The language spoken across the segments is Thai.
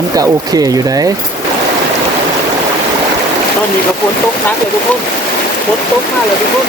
มันก็โอเคอยู่ได้ตอนนี้ก็ฝนตกหนักเลยทุกคนฝนตกมากเลยทุกคน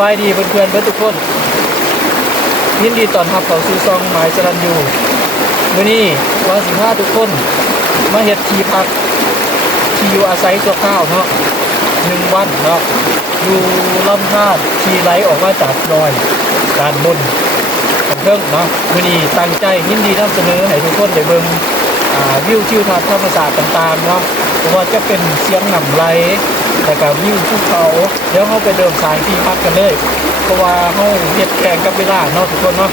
บายดีเพื่อนๆเพื่อนทุกคนยินดีต้อนรับเข้าสู่ซองหมายจรันยูวันนี้ว่าสิบห้าทุกคน มาเฮ็ดทีพักที่อยู่อาศัยตัวข้าวเนาะหนึ่งวันเนาะอยู่ลำธารที่ไหลออกมาจากดอยด้านบนของเครื่องเนาะวันนี้ตั้งใจยินดีนำเสนอให้ทุกคนได้เบิ่งวิวทิวทัศน์ธรรมศาสตร์ต่างๆเนาะเพราะว่าจะเป็นเสียงหนำไหล แต่กับวิวภูเขาเดี๋ยวเขาไปเดินสายที่พักกันเลย เพราะว่าเขาเฮ็ดแข่งกับเวลาเนาะทุกคนเนาะ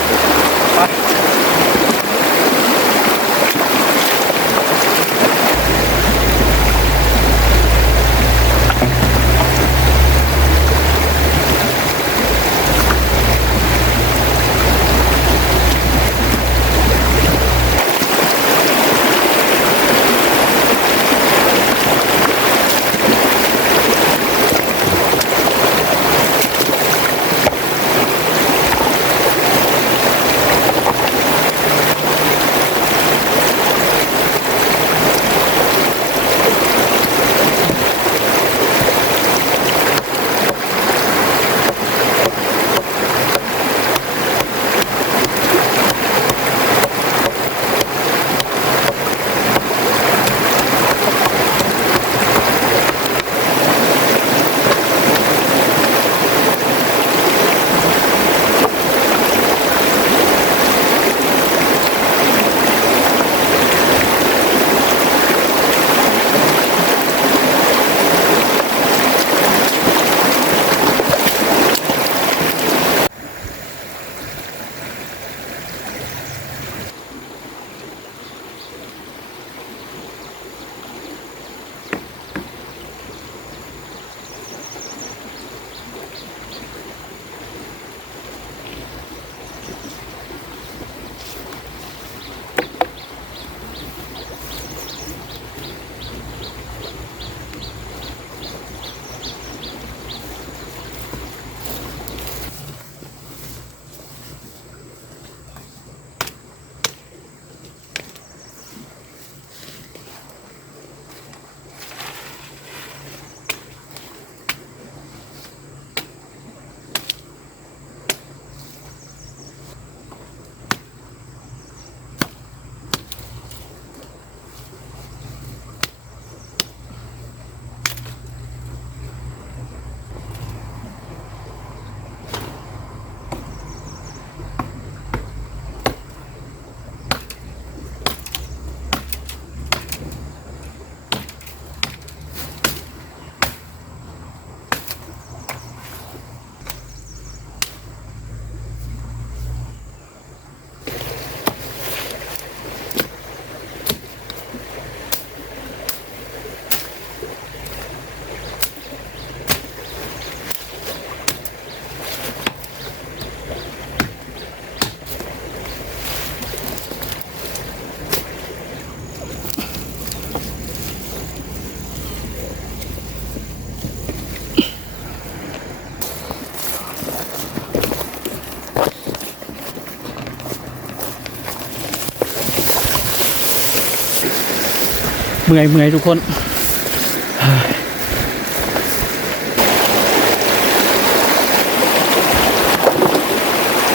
เมื่อยเมื่อยทุกคน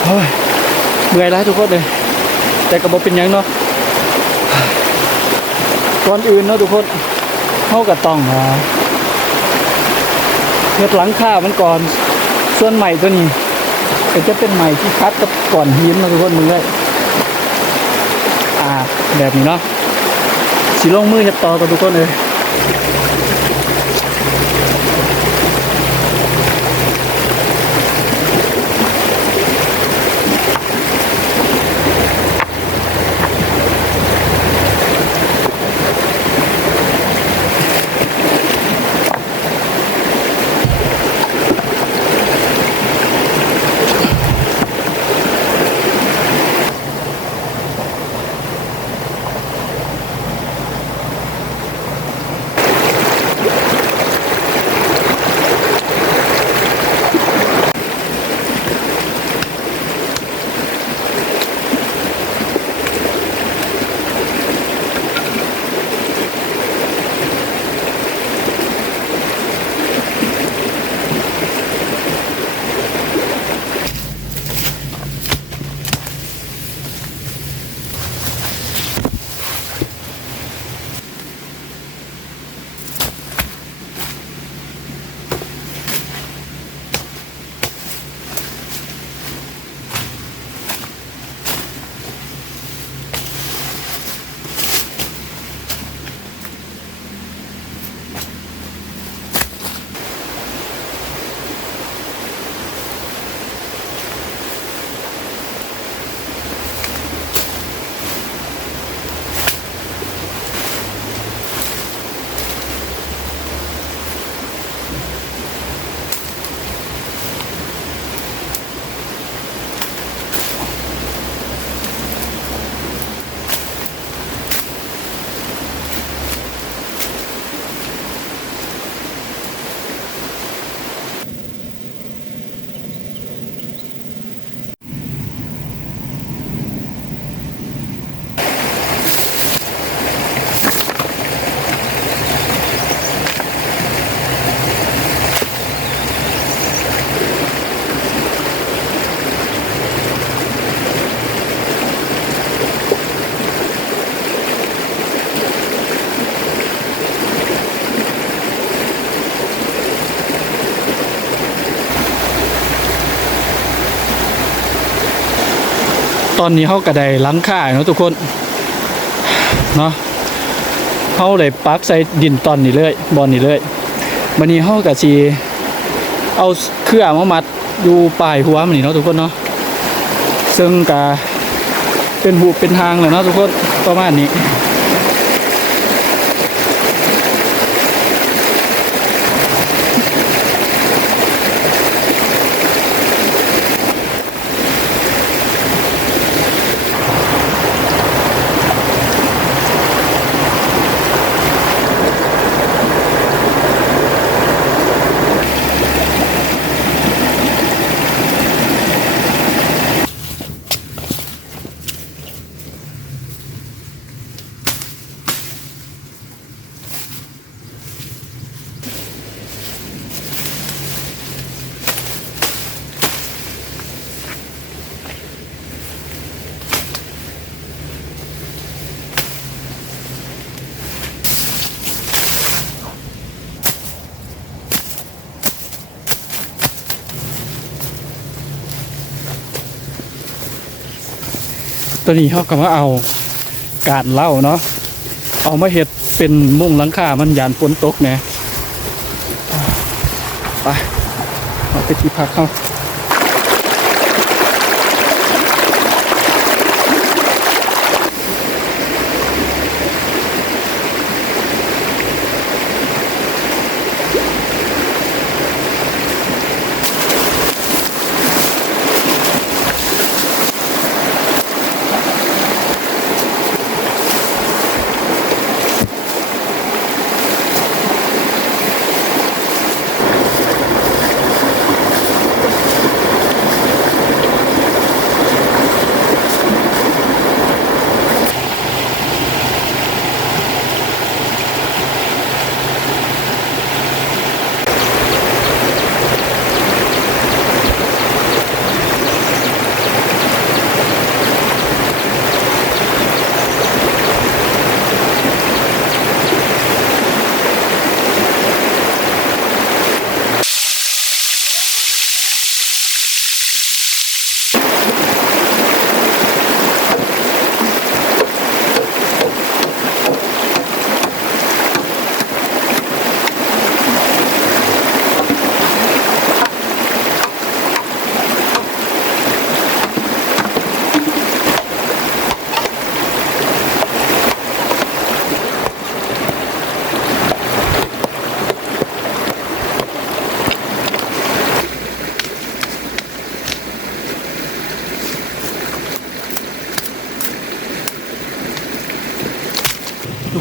เฮ้ยเมื่อยแล้วทุกคนเลย แต่ก็บอกเป็นยังเนาะก่อนอื่นเนาะทุกคนเข้าก็ต้องอ่าเฮ็ดหลังคามันก่อน ส่วนใหม่ตัวนี้ก็จะเป็นใหม่ที่คัดกับก่อนหินเนาะทุกคนมึงเลยอ่าแบบนี้เนาะ สีลงมือเฮ็ดต่อกับทุกคนเลย อนนี้เขากระไดล้างค่าเนาะทุกคนเนาะเขาเลยปักใส่ดินตอนนี้เลยบอลนี้เลยวันนี้เขากะชีเอาเครื่องมามัดอยู่ปลายหัวมันนี่เนาะทุกคนเนาะซึ่งกะเป็นหูเป็นทางเลยเนาะทุกคนประมาณนี้ ตัวนี้เขาก็มาเอาการเล่าเนาะเอามาเห็ดเป็นมุ้งหลังคามันยานฝนตกเนี่ยไปเอาไปที่พักเข้า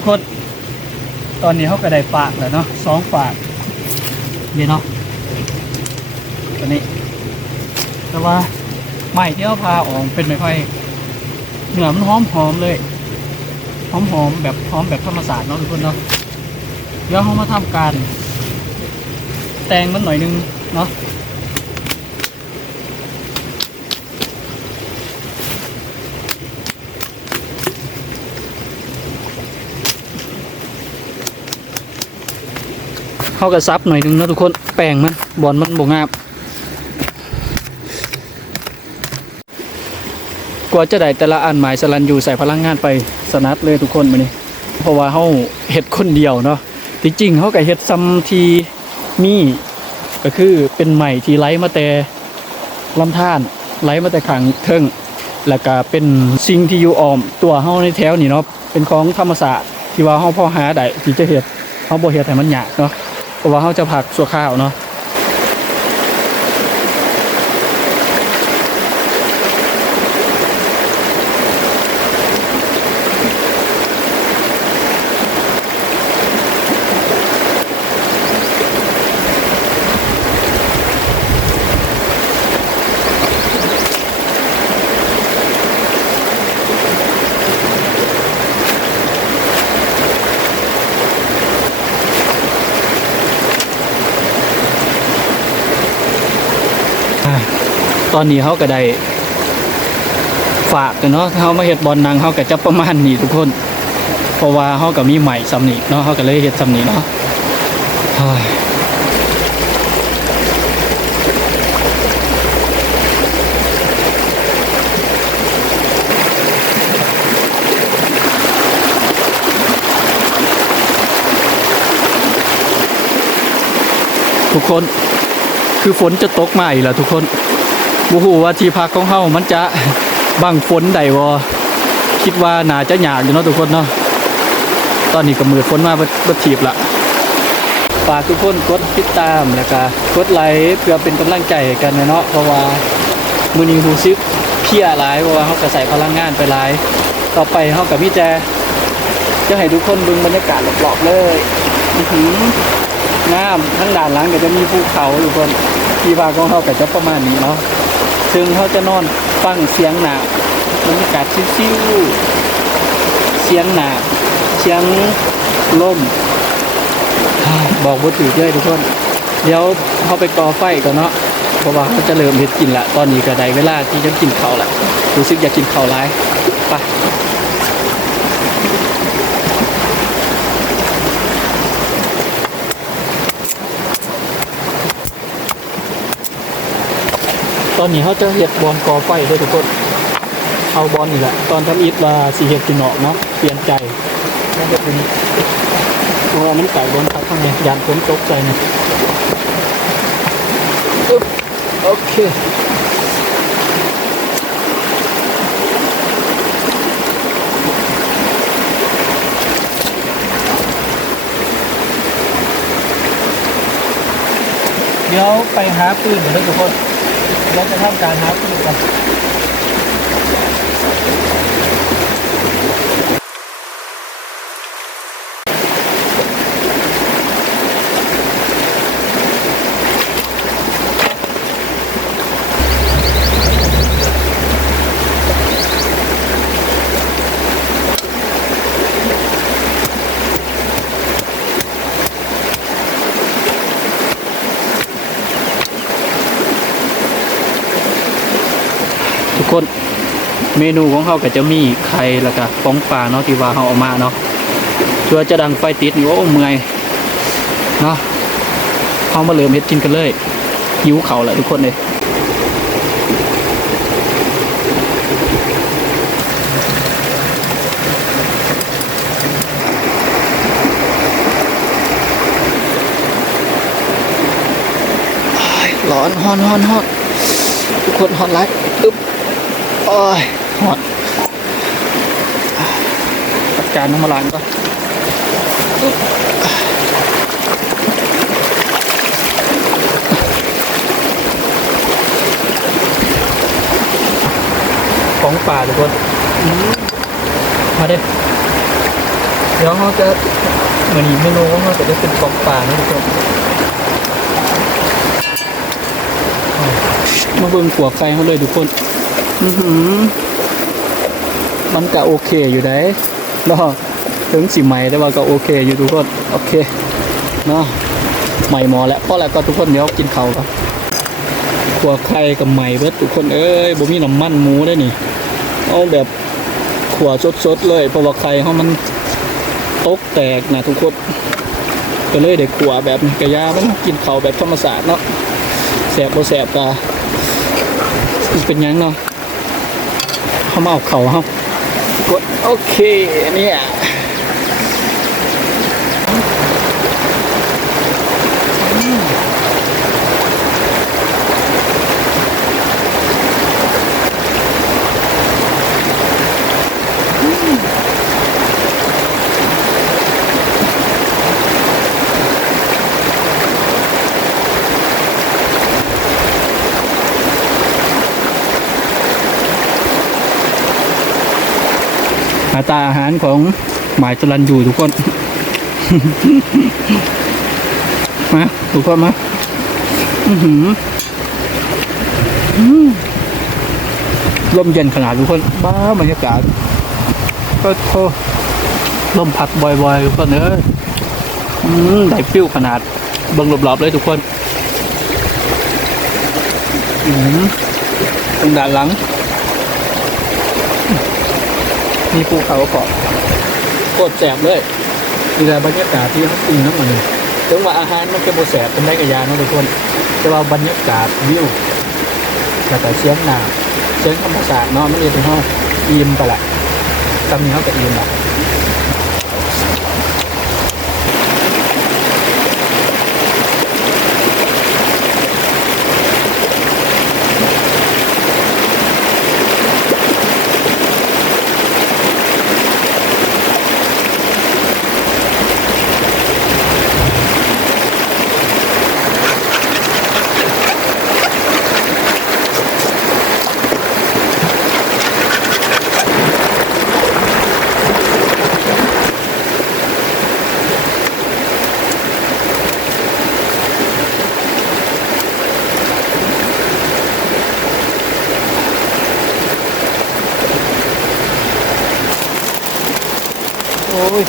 คน ตอนนี้เขาก็ได้ฝากแล้วเนาะสองฝากนี่เนาะตัวนี้ แต่ว่าไม้ที่เขาพาออกเป็นไม้ไผ่เหนือมันหอมหอมๆเลยหอมหอมๆแบบหอมแบบธรรมศาสตร์เนาะทุกคนเนาะเดี๋ยวเขามาทำการ แต่งมันหน่อยนึงเนาะ เขาก็ซับหน่อยนึงนะทุกคน แป้งมันบอลมันบงงาบกว่าจะได้แต่ละอันหมายสลันอยู่ใส่พลังงานไปสนัดเลยทุกคนมานี่เพราะว่าเขาเฮ็ดคนเดียวเนาะจริงๆเขาก็เฮ็ดซ้ำทีมีก็คือเป็นใหม่ที่ไล่มาแต่ลำธารไล่มาแต่ขังเทิงแล้วก็เป็นสิ่งที่อยู่ออมตัวเฮาในแถวนี่เนาะเป็นของธรรมศาสตร์ที่ว่าเฮาพ่อหาได้ที่จะเฮ็ดเฮาบ่เฮ็ดให้มันยากเนาะ เพราะว่าเขาจะผักสัวข้าวเนาะ ตอนนี้เขาก็ได้ฝากกันเนาะเขามาเฮ็ดบอลนางเขาก็จะประมาณนี้ทุกคน เพราะว่าเขาก็มีใหม่สำนีเนาะเขาก็เลยเฮ็ดสำนีเนาะทุกคน คือฝนจะตกมาอีกแล้วทุกคน บูฮูว่าที่พักของเฮามันจะบังฝนใดวอคิดว่าน่าจะหยากอยู่เนาะทุกคนเนาะตอนนี้ก็มือฝนมาบัดบัดถีบละฝากทุกคนกดติดตามแล้วก็กดไลค์เพื่อเป็นกำลังใจให้กันนะเนาะเพราะว่ามือนี้รู้สึกเพียหลายเพราะว่าเขาก็ใส่พลังงานไปหลาย ต่อไปเขากับพี่แจจะให้ทุกคนดูบรรยากาศรอบๆเลยอื้อหือน้ำทั้งด่านหลังก็จะมีภูเขาอยู่คนที่ว่าของเขาก็จะประมาณนี้เนาะ ซึ่งเขาจะนอนฟังเสียงหนาบรรยากาศชิวๆเสียงหนาเสียงลมบอกว่าถือเลยทุกคน เดี๋ยวเขาไปก่อไฟก่อนเนาะเพราะว่าเขาจะเริ่มเห็ดกินละตอนนี้ก็ได้เวลาที่จะกินเข้าวละรู้สึกอยากกินเขาวหลายไป ตอนนี้เขาจะเฮ็ดบอลก่อไฟด้วยทุกคนเอาบอลนี่แหละตอนทำอิฐว่าสีเฮ็ดกินออกเนาะเปลี่ยนใจแล้วเฮ็เป็นเพราะว่ามันไก่บนพักข้างในยานฝนตกใจนะโอเคเดี๋ยวไปหาปืนเดี๋ยวทุกคน เราจะทำการหาปืนกัน เมนูของเขาก็จะมีไข่แล้วก็ฟองปลาเนาะที่ว่าเขาเอามาเนาะเพื่อจะดังไฟติดนี่โอ้เมื่อยเนาะเขามาเริ่มเฮ็ดกินกันเลยหิวเขาแหละทุกคนเลยร้อนฮอนฮอนฮอนทุกคนฮอนไลท์อึ๊บโอ้ยหอดจัด การน้ำมันล้างก่อนอึ๊บของป่าทุกคนมาเด้เดี๋ยวเขาจะเหมือนเมนูเขาจะได้เป็นกล่องปลานะทุกคนมาเบิ่งขัวไฟเขาเลยทุกคน อือหือมันก็โอเคอยู่ได้ เนาะถึงสิใหม่แต่ว่าก็โอเคอยู่ทุกคนโอเคเนาะใหม่หมอแล้วเพราะแล้วก็ทุกคนเดี๋ยวกินเขาครับขัวไข่กับใหม่เบิดทุกคนเอ้ยบ่มีน้ำมันหมูได้นี่เอาแบบขัวสดๆเลยเพราะว่าไข่เขามันตกแตกนะทุกคนก็เลยได้ขัวแบบกระยามันกินเขาแบบธรรมศาสตร์เนาะแสบบ่แสบตาเป็นยังเนาะเขามาเอาเขาครับ กดโอเคเนี่ย หาตาอาหารของหมายจรันอยู่ทุกคน มาทุกคนมา อือหืออืมเย็นขนาดทุกคน บ้าบรรยากาศ ก็โทลมพัดบ่อยๆทุกคนเอ้ยอืมได้ฟิวขนาดเบิ่งรอบๆเลยทุกคนอืมตรงด้านหลัง มีภูเขาเกาะโคตรแสบเลยนี่แหละบรรยากาศที่เขาตีน้ำมันเลยถึงว่าอาหารมันจะโบแสบเป็นได้กับยาเนาะทุกคนแต่ว่าบรรยากาศวิวแต่แต่เสียงหนาเสียงธรรมชาติเนาะไม่ได้เป็นห้องอิ่มไปละตำนี้เขาจะอิ่มละ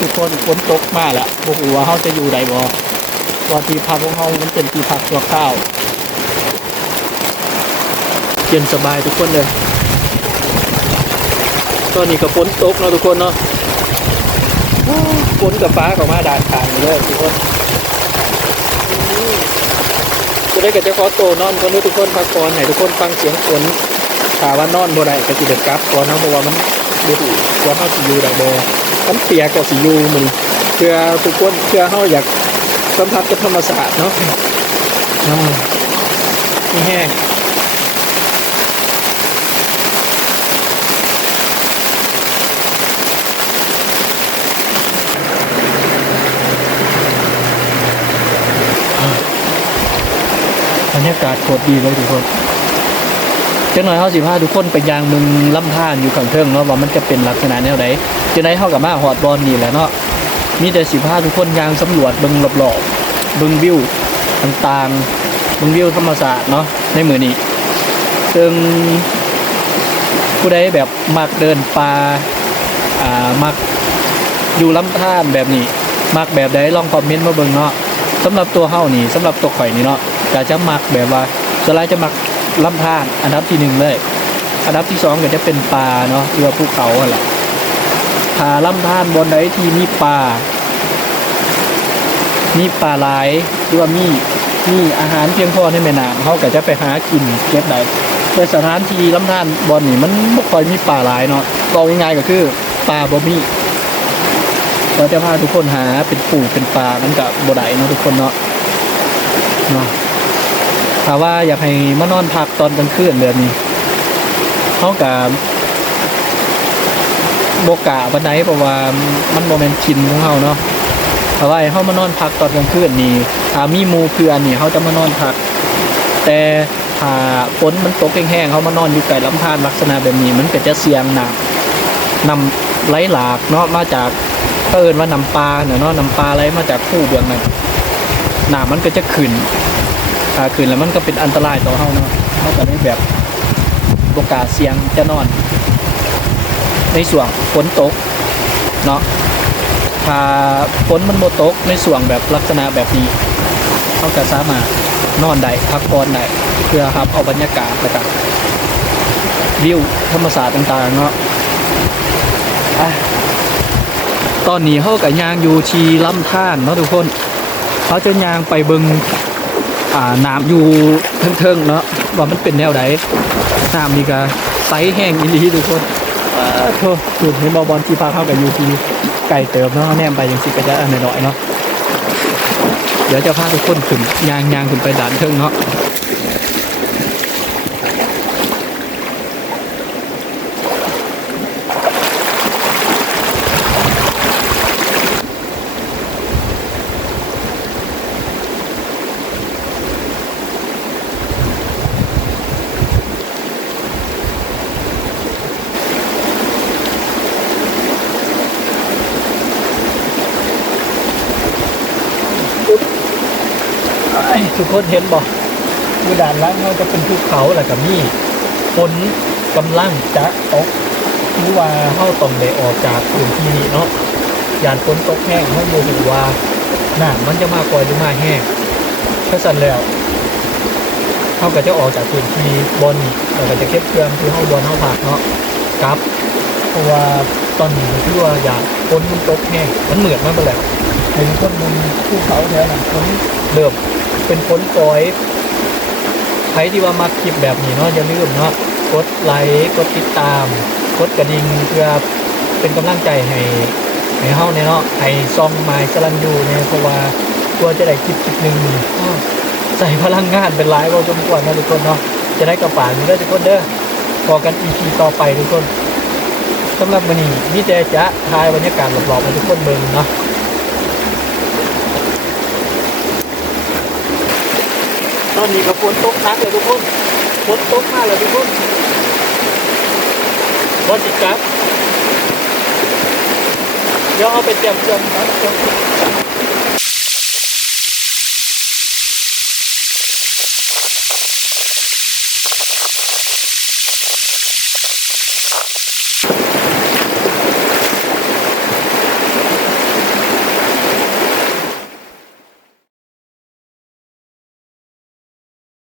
ทุกคนฝนตกมาแล้วบอกว่าเขาจะอยู่ใดบ่ว่าที่พักของเขามันเป็นที่พักชั่วข้าวเย็นสบายทุกคนเลยตอนนี้ก็ฝนตกเนาะทุกคนเนาะฝนกับฟ้าก็มาด่านทางเลยทุกคนจะได้กับเจ้าขอโตนอนคนด้วยทุกคนพักก่อนให้ทุกคนฟังเสียงฝนถามว่านอนบ่ได้ก็สิเด็กกลับก่อนเนาะเพราะว่ามันบ่ถูว่าเขาสิอยู่ได้บ่ มันเปียกกับสิอยู่มื้อนเพื่อทุกคนเพื่อเฮาอยากสัมผัสกับธรรมชาติเนาะอ่านี่แห้งบรรยากาศโคตรดีเลยทุกคน จังหน่อยเขาสิพาทุกคนไปยางเมึงลำธารอยู่ข้างเทิงเนาะว่ามันจะเป็นลักษณะแนวใดจังไหนเขากับมาฮอดบอลนี่แหละเนาะมีแต่สิพาทุกคนยางสำรวจเบิงรอบๆเบิงวิวต่างๆเบิงวิวธรรมศาสตร์เนาะในมือนี้ซึ่งผู้ใดแบบมักเดินป่าอ่ามักอยู่ลำธารแบบนี้มักแบบใดลองคอมเมนต์มาเบิ่งเนาะสำหรับตัวเฮานี่สำหรับตัวข่อยนี่เนาะก็จะมักแบบว่าสไลด์จะมัก ลำธารอันดับที่หนึ่งเลยอันดับที่สองก็จะเป็นป่าเนาะหรือว่าภูเขาอะไรถ้าลำธารบนใดที่มีป่า มีปลาหลายหรือว่ามีมีอาหารเพียงพอในแม่น้ำเขาก็จะไปหากินเก็บได้แต่สถานที่ลำธารบอนนี่มันบ่ค่อยมีปลาหลายเนาะบอกง่ายๆก็คือปลาบ่มีเราจะพาทุกคนหาเป็นปูเป็นปลามันก็บ่ได้เนาะทุกคนเนาะเนาะ ถ้าว่าอยากให้มานอนพักตอนกลางคืนแบบนี้เขากับโบกล้าบันไดเพราะว่ามันโมเมนต์ชินของเขาเนาะถ้าว่าเขามานอนพักตอนกลางคืนนี่ถ้ามีมูเพื่อนนี่เขาจะมานอนพัก แต่ถ้าฝนมันตกแห้งๆเขามานอนอยู่ไกลลำธารลักษณะแบบนี้ มันก็จะเสี่ยงหนักนำไหลหลากเนาะมาจากก็เอินว่านำปลาเนาะนำปลาไหลมาจากคู่เบื้องนั้นน้ำมันก็จะขึ้น ถ้าขึ้นแล้วมันก็เป็นอันตรายต่อเฮาเนาะเฮาก็ได้แบบโอกาสเสี่ยงจะนอน ในส่วนฝนตกเนาะถ้าฝนมันบ่ตกในส่วนแบบลักษณะแบบนี้เขาก็สามารถนอนได้พักผ่อนได้เพื่อรับเอาบรรยากาศแล้วก็วิวธรรมศาสตร์ต่างๆเนาะอะตอนนี้เขากับยางอยู่ชีลำท่านเนาะทุกคนเขาจะยางไปเบิง อ่าน้ำอยู่เทิงๆเนาะว่ามันเป็นแนวไหนน้ำนี่ก็ไซแห้งอีหลีทุกคนอ่าโทษจุดเห็นบอบอลที่พาเข้ากับยูทีไก่เติมเนาะแนมไปยังสิกระจะอันหน่อยๆเนาะเดี๋ยวจะพาทุกคนขึ้นยางยางขึ้นไปด่านเทิงเนาะ ทุกคนเห็นบอยู่ด้านล่างเราจะเป็นภูเขาแหละกับมีฝนกำลังจะตกหรือว่าเฮาต้องได้ออกจากพื้นที่นี้เนาะยานฝนตกแห้งเฮาบ่รู้ว่าน้ำมันจะมาก่อยหรือมาแห้งถ้าสั่นแล้วเฮาก็จะออกจากพื้นที่บนแล้วก็จะเก็บเครื่องที่เฮาบนเฮาพักเนาะกลับ เพราะว่าตอนนี้คือว่าอยากฝนมันตกแห้งมันเหมือนมาไปแล้วเห็นคนบนภูเขาแถวนั้นฝนเริ่ม เป็นฝนปล่อยใครที่ว่ามาคลิปแบบนี้เนาะอย่าลืมเนาะกดไลค์กดติดตาม กดกระดิ่งเพื่อเป็นกำลังใจให้ให้เฮาเนี่ยเนาะให้ซองไม้สลันยูเนี่ยเพราะว่าตัวจะได้คลิปคลิปหนึ่งใส่พลังงานเป็นหลายพอสมควรนะทุกคนเนาะจะได้กระป๋าเด้ทุกคนเด้อพอกัน EP ต่อไปทุกคนสำหรับวันนี้มีแต่จะทายบรรยากาศรอบๆให้ทุกคนเบิ่งเนาะ ตอนนี้ก็ฝนตกหนักเลยทุกคนฝนตกมากเลยทุกคนบอจิกับเดี๋ยวเอาไปเตรียมเครื่องนะเตรียมนะ